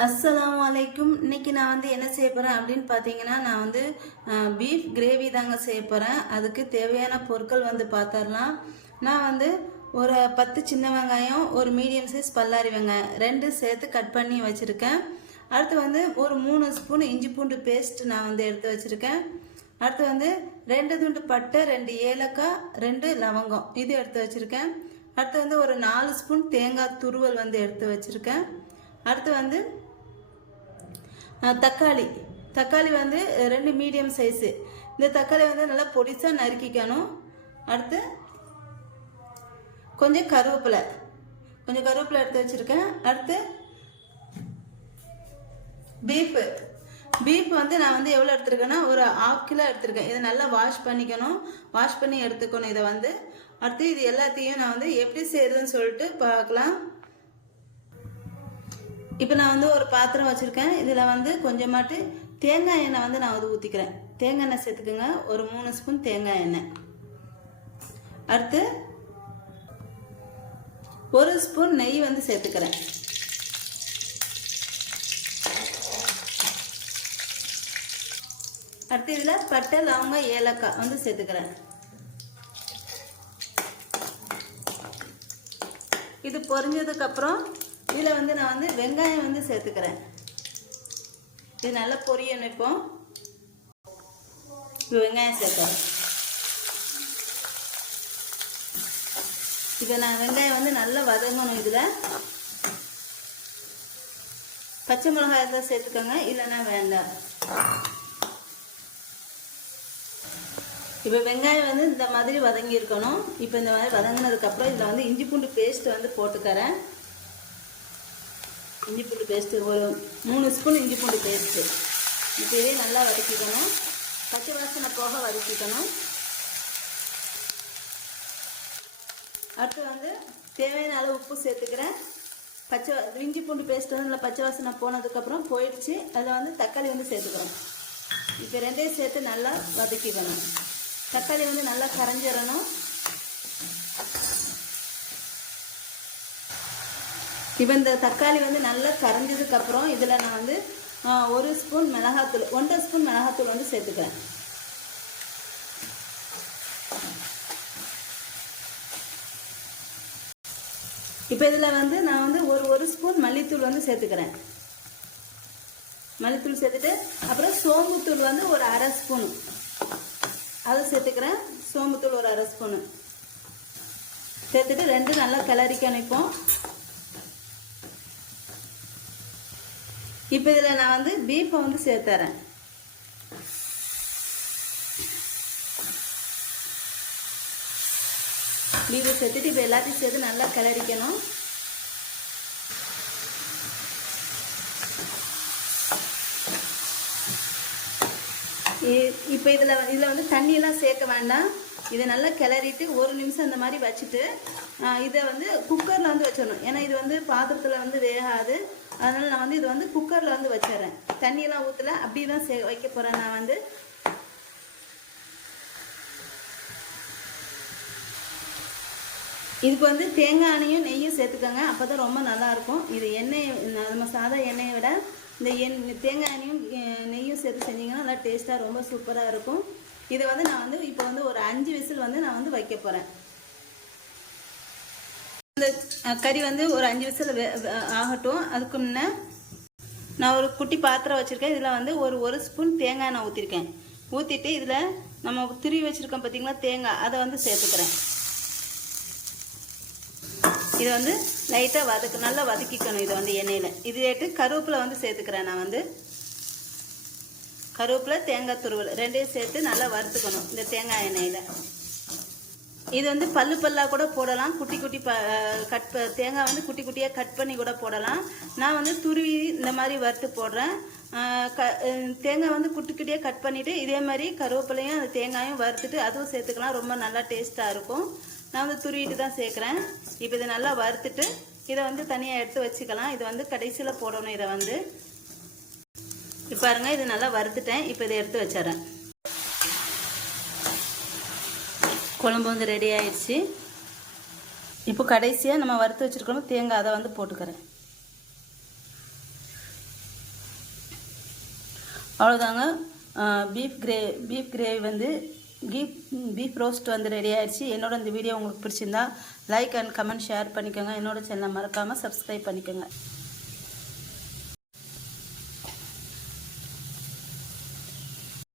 அஸ்ஸலாமு அலைக்கும். இன்னைக்கு நான் வந்து என்ன செய்ய போகிறேன் அப்படின்னு பார்த்தீங்கன்னா, நான் வந்து பீஃப் கிரேவி தாங்க செய்ய போகிறேன். அதுக்கு தேவையான பொருட்கள் வந்து பார்த்துடலாம். நான் வந்து ஒரு 10 சின்ன வெங்காயம், ஒரு மீடியம் சைஸ் பல்லாரி வெங்காயம் 2 சேர்த்து கட் பண்ணி வச்சுருக்கேன். அடுத்து வந்து ஒரு 3 ஸ்பூன் இஞ்சி பூண்டு பேஸ்ட் நான் வந்து எடுத்து வச்சுருக்கேன். அடுத்து வந்து 2 துண்டு பட்டை, 2 ஏலக்காய், 2 லவங்கம் இது எடுத்து வச்சுருக்கேன். அடுத்து வந்து ஒரு 4 ஸ்பூன் தேங்காய் துருவல் வந்து எடுத்து வச்சுருக்கேன். அடுத்து வந்து தக்காளி வந்து 2 மீடியம் சைஸு. இந்த தக்காளி வந்து நல்லா பொடிசாக நறுக்கிக்கணும். அடுத்து கொஞ்சம் கருவேப்பிலை எடுத்து வச்சுருக்கேன். அடுத்து பீஃப் வந்து நான் வந்து எவ்வளோ எடுத்துருக்கேன்னா ஒரு 1/2 கிலோ எடுத்துருக்கேன். இதை நல்லா வாஷ் பண்ணி எடுத்துக்கணும் இதை வந்து. அடுத்து இது எல்லாத்தையும் நான் வந்து எப்படி செய்யறதுன்னு சொல்லிட்டு பார்க்கலாம். இப்போ நான் வந்து ஒரு பாத்திரம் வச்சுருக்கேன். இதில் வந்து கொஞ்சமாட்டு தேங்காய் எண்ணெய் வந்து நான் வந்து ஊற்றிக்கிறேன். தேங்காய் எண்ணெய் சேர்த்துக்குங்க, ஒரு 3 ஸ்பூன் தேங்காய் எண்ணெய். அடுத்து 1 ஸ்பூன் நெய் வந்து சேர்த்துக்கிறேன். அடுத்து இதில் பட்டை, லவங்கம், ஏலக்காய் வந்து சேர்த்துக்கிறேன். இது பொரிஞ்சதுக்கப்புறம் இதில் வந்து நான் வந்து வெங்காயம் வந்து சேர்த்துக்கிறேன். இது நல்லா பொரியணும். இப்போ வெங்காயம் சேர்க்கிறேன். இப்போ நான் வெங்காயம் வந்து நல்லா வதங்கணும். இதில் பச்சை மிளகாய் தான் சேர்த்துக்கோங்க, இல்லைன்னா வேண்டாம். இப்போ வெங்காயம் வந்து இந்த மாதிரி வதங்கி இருக்கணும். இப்போ இந்த மாதிரி வதங்கினதுக்கப்புறம் இதில் வந்து இஞ்சி பூண்டு பேஸ்ட் வந்து போட்டுக்கிறேன். இஞ்சி பூண்டு பேஸ்ட்டு ஒரு 3 ஸ்பூன் இஞ்சி பூண்டு பேஸ்ட்டு. இப்போ இதே நல்லா வதக்கிக்கணும், பச்சை வாசனை போக வதக்கிக்கணும். அடுத்து வந்து தேவையான அளவு உப்பு சேர்த்துக்கிறேன். இஞ்சி பூண்டு பேஸ்ட் வந்து நல்லா பச்சை வாசனை போனதுக்கப்புறம் போயிடுச்சு. அதில் வந்து தக்காளி வந்து சேர்த்துக்கிறோம். இப்போ 2ஐயும் சேர்த்து நல்லா வதக்கிக்கணும். தக்காளி வந்து நல்லா கரைஞ்சிடணும். இப்போ இந்த தக்காளி வந்து நல்லா கரைஞ்சதுக்கப்புறம் இதில் நான் வந்து 1 ஸ்பூன் மிளகாத்தூள், 1.5 ஸ்பூன் மிளகாத்தூள் வந்து சேர்த்துக்கிறேன். இப்போ இதில் வந்து நான் வந்து ஒரு ஸ்பூன் மல்லித்தூள் வந்து சேர்த்துக்கிறேன். மல்லித்தூள் சேர்த்துட்டு அப்புறம் சோம்புத்தூள் வந்து ஒரு 1/2 ஸ்பூன் அதை சேர்த்துக்கிறேன். சோம்புத்தூள் ஒரு 1/2 ஸ்பூனு சேர்த்துட்டு 2 நல்லா கிளறிக்க அனுப்போம். இப்போ இதில் நான் வந்து பீஃபை வந்து சேர்த்துறேன். பீஃபை சேர்த்துட்டு இப்போ எல்லாத்தையும் சேர்த்து நல்லா கிளறிக்கணும். இப்போ இதில் வந்து தண்ணியெல்லாம் சேர்க்க வேண்டாம். இதை நல்லா கிளறிட்டு 1 நிமிஷம் இந்த மாதிரி வச்சுட்டு இதை வந்து குக்கரில் வந்து வச்சிடணும். ஏன்னா இது வந்து பாத்திரத்தில் வந்து வேகாது. அதனால் நான் வந்து இது வந்து குக்கரில் வந்து வச்சிடறேன். தண்ணியெல்லாம் ஊற்றல, அப்படி தான் வைக்க போகிறேன். நான் வந்து இதுக்கு வந்து தேங்காய் எண்ணெயும் நெய்யும் சேர்த்துக்கோங்க, அப்போ தான் ரொம்ப நல்லாயிருக்கும். இது எண்ணெய் நம்ம சாதா எண்ணெயை விட இந்த தேங்காய் எண்ணெயும் நெய்யும் சேர்த்து செஞ்சிங்கன்னா நல்லா டேஸ்ட்டாக ரொம்ப சூப்பராக இருக்கும். இதை வந்து நான் வந்து இப்போ வந்து ஒரு 5 விசில் வந்து நான் வந்து வைக்க போகிறேன். இந்த கறி வந்து ஒரு 5 விசில் ஆகட்டும். அதுக்கு முன்னே நான் ஒரு குட்டி பாத்திரம் வச்சுருக்கேன். இதில் வந்து ஒரு ஸ்பூன் தேங்காய் எண்ணெய் ஊற்றிருக்கேன். ஊற்றிட்டு இதில் நம்ம துருவி வச்சுருக்கோம் பார்த்தீங்களா தேங்காய், அதை வந்து சேர்த்துக்கிறேன். இதை வந்து லைட்டாக நல்லா வதக்கிக்கணும். இதை வந்து எண்ணெயில் இதுலேட்டு கருவேப்பிலை வந்து சேர்த்துக்கிறேன். நான் வந்து கருவேப்பிலை, தேங்காய் துருவல் 2ஐயும் சேர்த்து நல்லா வறுத்துக்கணும் இந்த தேங்காய் எண்ணெயில். இது வந்து பல்லாக கூட போடலாம். தேங்காய் வந்து குட்டி குட்டியாக கட் பண்ணி கூட போடலாம். நான் வந்து துருவி இந்த மாதிரி வறுத்து போடுறேன். தேங்காய் வந்து குட்டி குட்டியாக கட் பண்ணிவிட்டு இதே மாதிரி கருவேப்பிலையும் அந்த தேங்காயும் வறுத்துட்டு அதுவும் சேர்த்துக்கலாம். ரொம்ப நல்லா டேஸ்ட்டாக இருக்கும். நான் வந்து துருவிட்டு தான் சேர்க்குறேன். இப்போ இதை நல்லா வறுத்துட்டு இதை வந்து தனியாக எடுத்து வச்சுக்கலாம். இது வந்து கடைசியில் போடணும். இதை வந்து இப்போ பாருங்க, இது நல்லா வறுத்துட்டேன். இப்போ இதை எடுத்து வச்சிடறேன். குழம்பு வந்து ரெடி ஆயிடுச்சு. இப்போ கடைசியாக நம்ம வறுத்து வச்சுருக்கோம் தேங்காய், அதை வந்து போட்டுக்கிறேன். அவ்வளோதாங்க. பீஃப் கிரேவி வந்து பீஃப் ரோஸ்ட் வந்து ரெடி ஆயிடுச்சு. என்னோட இந்த வீடியோ உங்களுக்கு பிடிச்சிருந்தா லைக் அண்ட் கமெண்ட் ஷேர் பண்ணிக்கோங்க. என்னோட சேனலை மறக்காமல் சப்ஸ்கிரைப் பண்ணிக்கோங்க.